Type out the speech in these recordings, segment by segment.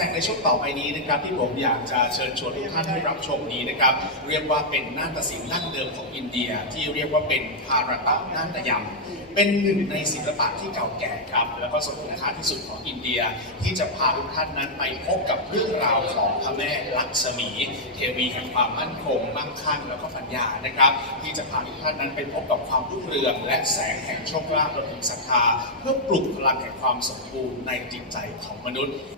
ดงในช่วงต่อไปนี้นะครับที่ผมอยากจะเชิญชวนทุกท่านให้รับชมนี้นะครับเรียกว่าเป็นนาฏศิลป์ดั้งเดิมของอินเดีย ที่เรียกว่าเป็นภารตะนาฏยำเป็นหนึ่งในศิลปะที่เก่าแก่ครับ แล้วก็สมคุณค่าที่สุดของอินเดีย ที่จะพาทุกท่านนั้นไปพบกับเรื่องราวของพระแม่ลักษมี เทวีแห่งความมั่นคงมั่งคั่งแล้วก็ปัญญานะครับ ที่จะพาทุกท่านนั้นไปพบกับความรุ่งเรือง และแสงแห่งโชคลาภรวมถึงศรัทธา เพื่อปลุกพลังแห่งความสมบูรณ์ในจิตใจของมนุษย์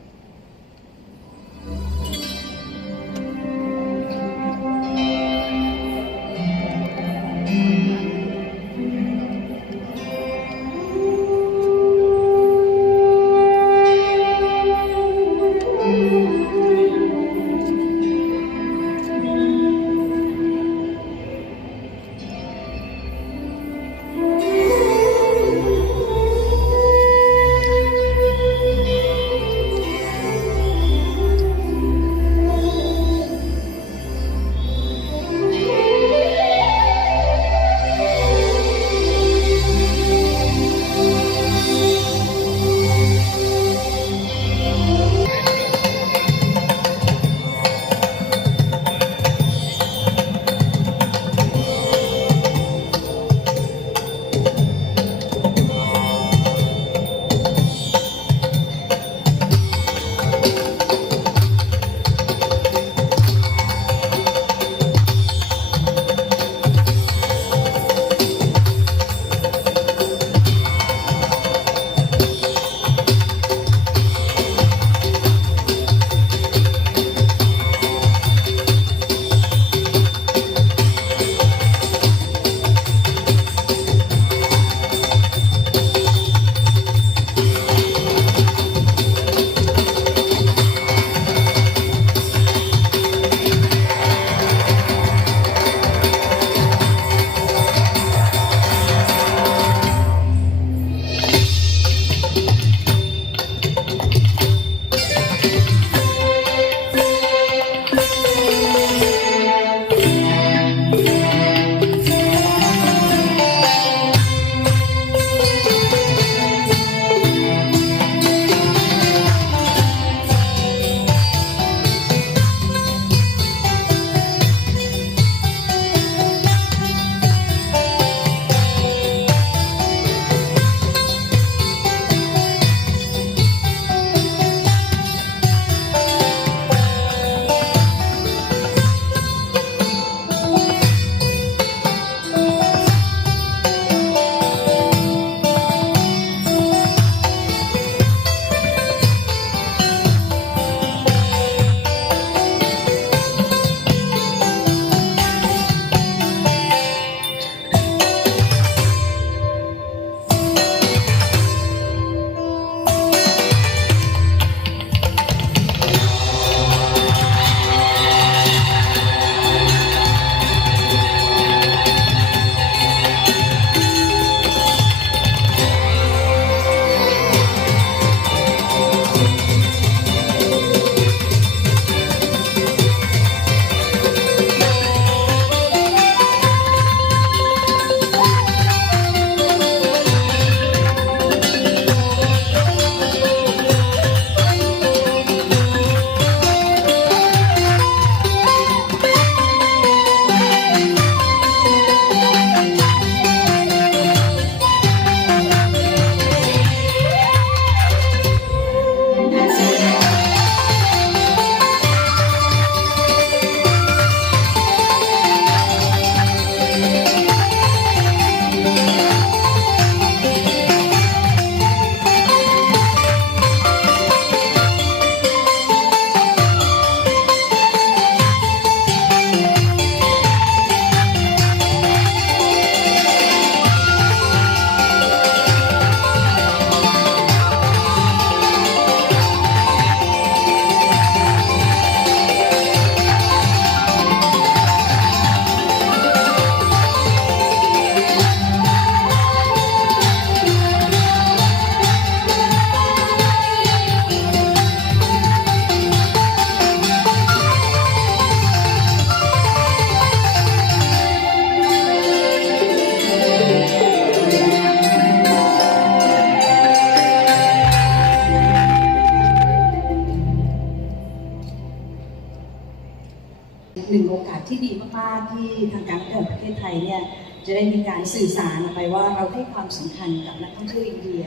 หนึ่งโอกาสที่ดีมากๆ ที่ทางการท่องเที่ยวแห่งประเทศไทยเนี่ยจะได้มีการสื่อสารออกไปว่าเราให้ความสำคัญกับนักท่องเที่ยวอินเดีย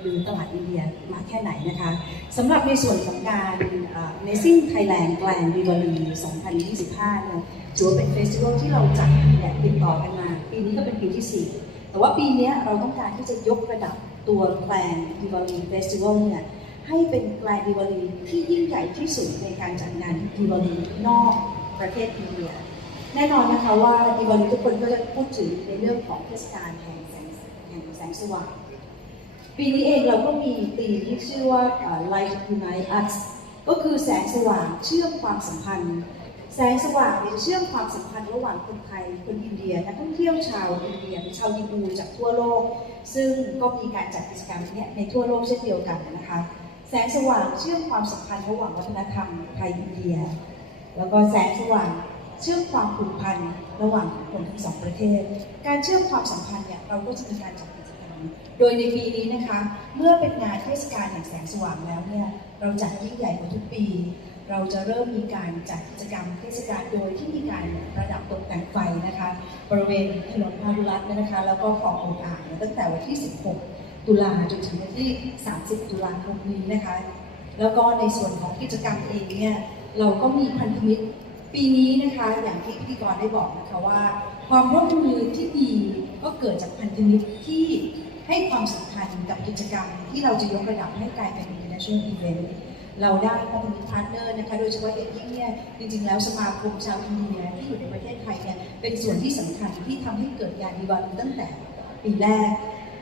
หรือตลาดอินเดียมากแค่ไหนนะคะสำหรับในส่วนของการ Amazing Thailand Grand Diwali 2025เนี่ยถือว่าเป็นเฟสติวัลที่เราจัดแบบติดต่อกันมา ปีนี้ก็เป็นปีที่ 4 แต่ว่าปีนี้เราต้องการที่จะยกระดับตัว Grand Diwali Festival เนี่ยให้เป็น Grand Diwali ที่ยิ่งใหญ่ที่สุดในการจัดงาน Diwali นอก ประเทศอินเดีย แน่นอนนะคะว่าดีวันนี้ทุกคนก็จะพูดถึงในเรื่องของเทศกาลแห่งแสงแห่งแสงสว่างปีนี้เองเราก็มีธีมที่ชื่อว่า Light Unite Us ก็คือแสงสว่างเชื่อมความสัมพันธ์ แสงสว่างเนี่ยจะเชื่อมความสัมพันธ์ระหว่างคนไทยคนอินเดียนักท่องเที่ยวชาวอินเดียชาวยินดูจากทั่วโลก ซึ่งก็มีการจัดกิจกรรมนี้ในทั่วโลกเช่นเดียวกันนะคะ แสงสว่างเชื่อมความสัมพันธ์ระหว่างวัฒนธรรมไทยอินเดีย แล้วก็แสงสว่างเชื่อมความผูกพันระหว่างคนทั้งสองประเทศ การเชื่อมความสัมพันธ์เนี่ยเราก็จะมีการจัดกิจกรรม โดยในปีนี้นะคะ เมื่อเป็นงานเทศกาลแห่งแสงสว่างแล้วเนี่ยเราจัดยิ่งใหญ่กว่าทุกปี เราจะเริ่มมีการจัดกิจกรรมเทศกาลโดยที่มีการประดับตกแต่งไฟนะคะ บริเวณถนนพาหุรัตน์นะคะ แล้วก็คลององอ่างตั้งแต่วันที่ 16 ตุลาจนถึงวันที่ 30 ตุลาคมนี้นะคะ แล้วก็ในส่วนของกิจกรรมเองเนี่ย เราก็มีพันธมิตรปีนี้นะคะอย่างที่พิธีกรได้บอกนะคะว่า ความร่วมมือที่ดีก็เกิดจากพันธมิตรที่ให้ความสำคัญกับกิจกรรม ที่เราจะยกระดับให้กลายเป็น international event เราได้พันธมิตรพาร์ทเนอร์นะคะโดยเฉพาะอย่างยิ่งเนี่ยจริงๆ แล้วสมาคมชาวอินเดียที่อยู่ในประเทศไทยเนี่ยเป็นส่วนที่สำคัญที่ทำให้เกิดงานดีวาลีตั้งแต่ปีแรก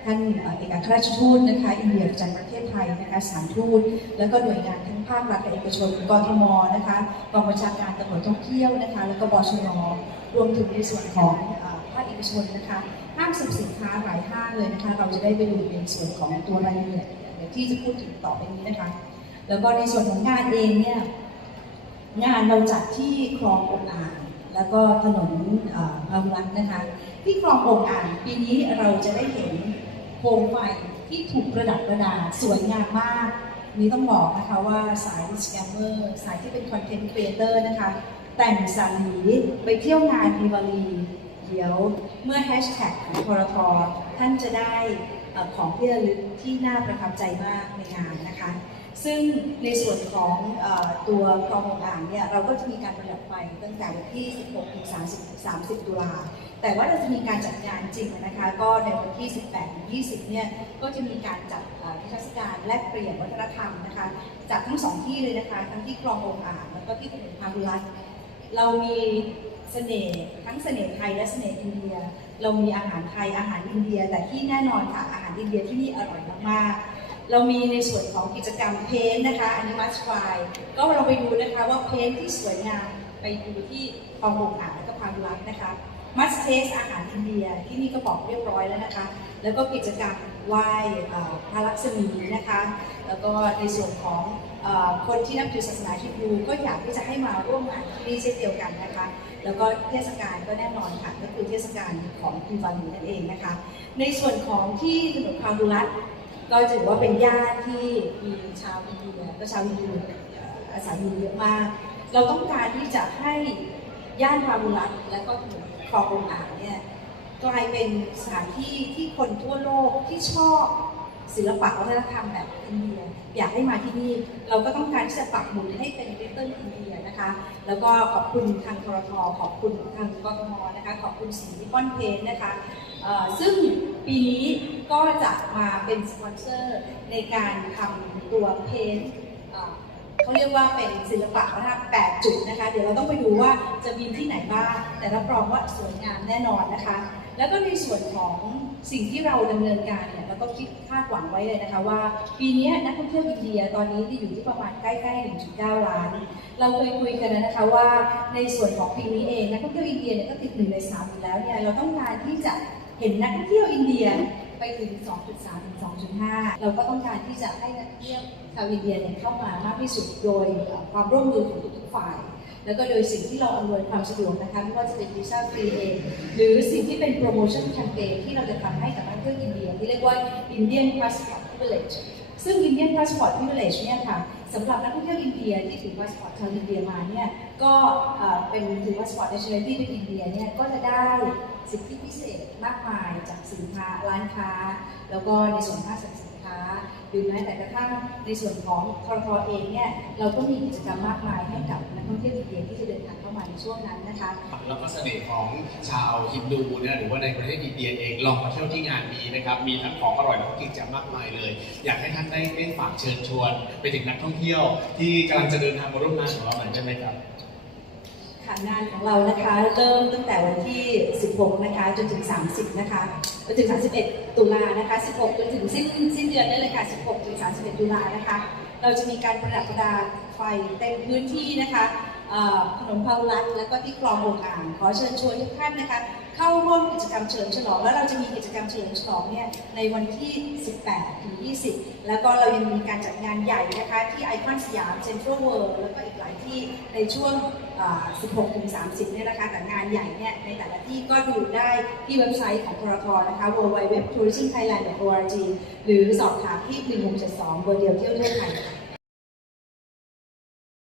ท่านเอกอัครราชทูตนะคะอินเดียประจำประเทศไทยนะคะสถานทูตแล้วก็หน่วยงานทั้งภาครัฐและเอกชนกทมนะคะกองบัญชาการตำรวจท่องเที่ยวนะคะแล้วก็บชนรวมถึงในส่วนของภาคเอกชนนะคะห้างสรรพสินค้าหลายห้างเลยนะคะเราจะได้ไปดูในส่วนของตัวรายละเอียดที่จะพูดถึงต่อไปนี้นะคะแล้วก็ในส่วนของงานเองเนี่ยงานเราจัดที่คลององอ่างแล้วก็ถนนเอ่อพาหุรัตน์นะคะ ที่คลององอ่างปีนี้เราจะได้เห็น โคมไฟที่ถูกประดับประดาสวยงามมาก นี่ต้องบอกนะคะว่าสายสแกมเมอร์สายที่เป็นคอนเทนต์ครีเอเตอร์นะคะ แต่งสาลีไปเที่ยวงานดีวาลีเดี๋ยวเมื่อแฮชแท็กของพรทท่านจะได้อ่อของที่ระลึกที่น่าประทับใจมากในงานนะคะ ซึ่งในส่วนของอตัวกองอ่างเนี่ยเราก็จะมีการประดับไฟตั้งแต่วันที่ 16ถึง30 30 ตุลา แต่ว่าเราจะมีการจัดงานจริงนะคะ ก็ในวันที่ 18ถึง20 เนี่ยก็จะมีการจัดเอ่อนิทรรศการแลกเปลี่ยนวัฒนธรรมนะคะจากทั้งสองที่เลยนะคะ ทั้งที่คลององอ่างแล้วก็ที่ถนนพาหุรัตเรามีเสน่ห์ทั้งเสน่ห์ไทยและเสน่ห์อินเดีย เรามีอาหารไทยอาหารอินเดีย แต่ที่แน่นอนค่ะอาหารอินเดียที่นี่อร่อยมากๆ เรามีในส่วนของกิจกรรมเพนนะคะ อันนี้มัสไฟก็เราไปดูนะคะว่าเพนที่สวยงามไปดูที่คลององอ่างและก็พาหุรัตน์นะคะมัสเทสอาหารอินเดียที่นี่ก็บอกเรียบร้อยแล้วนะคะ แล้วก็กิจกรรมไหว้พระลักษมีนะคะ แล้วก็ในส่วนของอคนที่นับถือศาสนาฮินดูก็อยากที่จะให้มาร่วมงานที่นี่เช่นเดียวกันนะคะ แล้วก็เทศกาลก็แน่นอนค่ะก็คือเทศกาลของดิวาลีนั่นเองนะคะ ในส่วนของที่ถนนพาหุรัต ก็ถือว่าเป็นย่านที่มีชาวอินเดียก็ชาวอินเอ่ออาศัยอยู่เยอะมาก เราต้องการที่จะให้ย่านพาหุรัตน์และก็ถนนคลององอ่างเนี่ยกลายเป็นสถานที่ที่คนทั่วโลกที่ชอบ ศิลปะวัฒนธรรมแบบอินเดีย อยากให้มาที่นี่ เราก็ต้องการที่จะปักหมุดให้เป็นลิตเติ้ลอินเดียนะคะ แล้วก็ขอบคุณทางทรทขอบคุณทางกทมนะคะ ขอบคุณสีนิปอนเพนนะคะซึ่งปีนี้ก็จะมาเป็นสปอนเซอร์ในการทำตัวเพนเขาเรียกว่าเป็นศิลปะวัฒนธรรม8จุดนะคะ เดี๋ยวเราต้องไปดูว่าจะมีที่ไหนบ้าง แต่รับรองว่าสวยงามแน่นอนนะคะ แล้วก็ในส่วนของสิ่งที่เราดำเนินการเนี่ยเราก็คิดคาดหวังไว้เลยนะคะว่า ปีนี้นักท่องเที่ยวอินเดียตอนนี้ที่อยู่ที่ประมาณใกล้ๆ 1.9 ล้าน เราเคยคุยกันนะคะว่าในส่วนของปีนี้เองนักท่องเที่ยวอินเดียเนี่ยก็ติดหนึ่งในสามอยู่แล้วเนี่ยเราต้องการที่จะเห็นนักท่องเที่ยวอินเดียไปถึง 2.3 ถึง 2.5 เราก็ต้องการที่จะให้นักท่องเที่ยวชาวอินเดียเนี่ยเข้ามามากที่สุดโดยความร่วมมือของทุกๆฝ่าย แล้วก็โดยสิ่งที่เราอำนวยความสะดวกนะคะไม่ว่าจะเป็นวีซ่าฟรีเองหรือสิ่งที่เป็นโปรโมชั่นแคมเปญที่เราจะทำให้กับนักท่องเที่ยวอินเดีย ที่เรียกว่า Indian Passport Privilege ซึ่ง Indian Passport Privilege เนี่ยค่ะสำหรับนักท่องเที่ยวอินเดียที่ถือพาสปอร์ตชาวอินเดียมาเนี่ยก็เป็นถือพาสปอร์ต nationality เป็นอินเดียเนี่ยก็จะได้สิทธิพิเศษมากมายจากสินค้าร้านค้า แล้วก็ในส่วนภาคสินค้า หรือแม้แต่กระทั่งในส่วนของทรทเองเนี่ยเราก็มีกิจกรรมมากมายให้กับนักท่องเที่ยวอินเดียที่จะเดินทางเข้ามาในช่วงนั้นนะคะ แล้วก็เสน่ห์ของชาวฮินดูนะหรือว่าในประเทศอินเดียเองลองมาเที่ยวที่งานนี้นะครับมีทั้งของอร่อยและของกินแจมมากมายเลย อยากให้ท่านได้ได้ฝากเชิญชวน ไปถึงนักท่องเที่ยว ที่กำลังจะเดินทางมาร่วมงานของเราหน่อยได้ไหมครับ ค่ะงานของเรานะคะเริ่มตั้งแต่วันที่ 16 นะคะจนถึง 30 นะคะจนถึง 31 ตุลานะคะ 16 จนถึงสิ้นสิ้นเดือนได้เลยค่ะ 16 ถึง 31 ตุลานะคะ เราจะมีการประดับประดาไฟเต็มพื้นที่นะคะเอ่อถนนพาหุรัตน์และก็ที่คลององอ่างขอเชิญชวนทุกท่านนะคะ เข้าร่วมกิจกรรมเฉลิมฉลองแล้วเราจะมีกิจกรรมเฉลิมฉลองเนี่ยในวันที่ 18 ถึง 20 แล้วก็เรายังมีการจัดงานใหญ่นะคะ ที่ไอคอนสยามเซ็นทรัลเวิลด์แล้วก็อีกหลายที่ในช่วง 16ถึง30 เนี่ยนะคะ แต่งานใหญ่เนี่ยในแต่ละที่ก็ดูได้ที่เว็บไซต์ของทรทนะคะ www.tourismthailand.org หรือสอบถามที่ 1672 เบอร์เดียวเที่ยวทั่วไทย